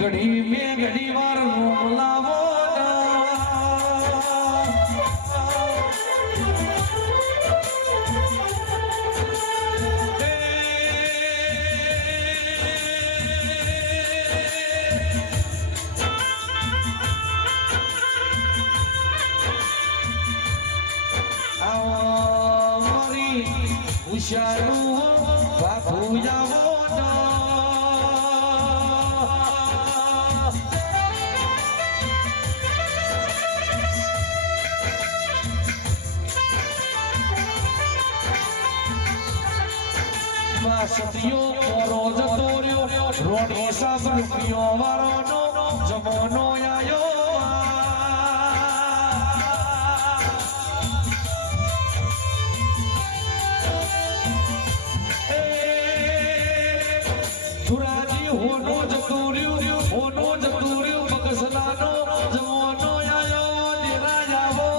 ઘડી મેં ઘડી વાર રોમ લાવો મારી ઉષારું બાપુ જાવો સતિયો મોરો જતો રહ્યો રોડી સાબ રૂપિયો વાળોનો જમોનો આયો ધુરાજી હોનો જતો રહ્યો હોનો જતો રહ્યો બગસલાનો જમોનો આયો દેરા જાવો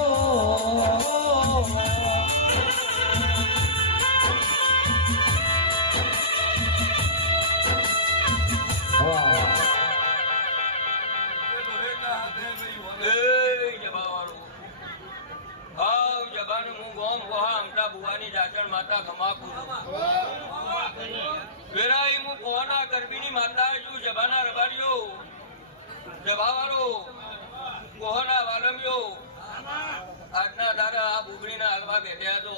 માતા ખમાકુ વેરાઈ મુ કોના કરબીની માતા જો જબાના રબાડીઓ જબાવારો કોહના વાલમિયો આજના દારા આ બુગડીના હલવા બેઠ્યા તો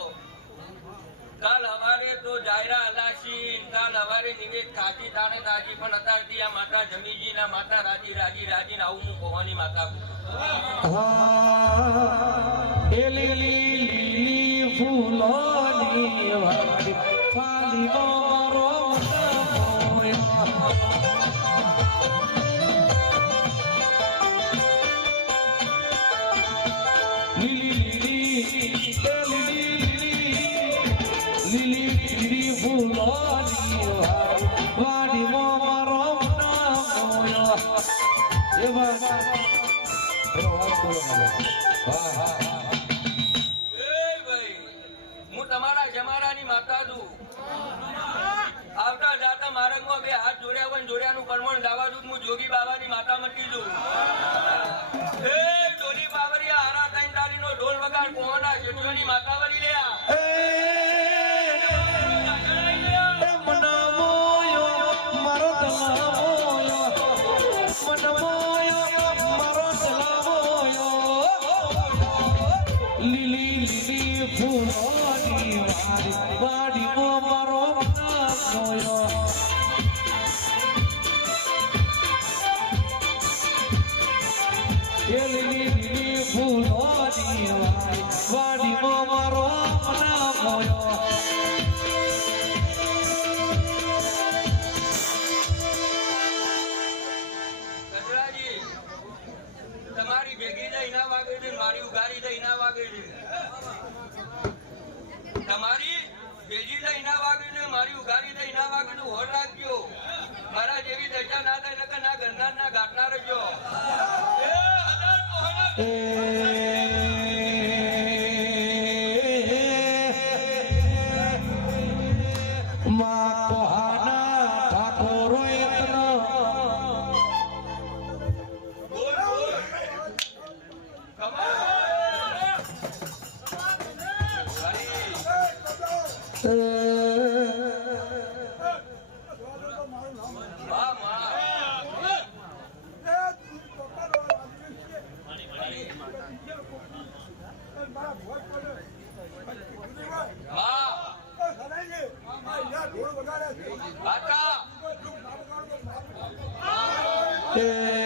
કાલ હવારે તો જાયરા અલાશી કાલ હવારે નિવેદ કાજી તાણે તાજી પણ અત્યારથી આ માતા જમીજી ના માતા રાજી રાજી રાજી આવું હું કોવાની માતા એ લીલી ફૂલોની વાડી ફાલી મારો લીલી ફૂલોની વાડી મારો મોયો એ હું તમારા જમારાની માતા છું આવતા જાતા માર્ગમાં બે હાથ જોડ્યા હોય જોડ્યાનું કર્મણ દાવા દઉં હું જોગી બાબાની માતા મટી છું એ જોગી બાબરિયા હારા તાઈન તારીનો ઢોલ વગાડ કોહના શેઠિયોની માતા વળી રહ્યા ફૂલોની વાડી મારો મોયો લીલી ફૂલોની વાડી મારો મોયો તમારી ભેગી દઈ ના વાગે છે મારી ઉઘારી દઈ ના વાગે છે તમારી ભેજી દઈ ના વાગે છે મારી ઉઘારી દઈ ના વાગે તું હોર રાખજો મારા જેવી દશા ના થાય નકર ના ગરનાર ના ઘાટના રહેજો Yeah.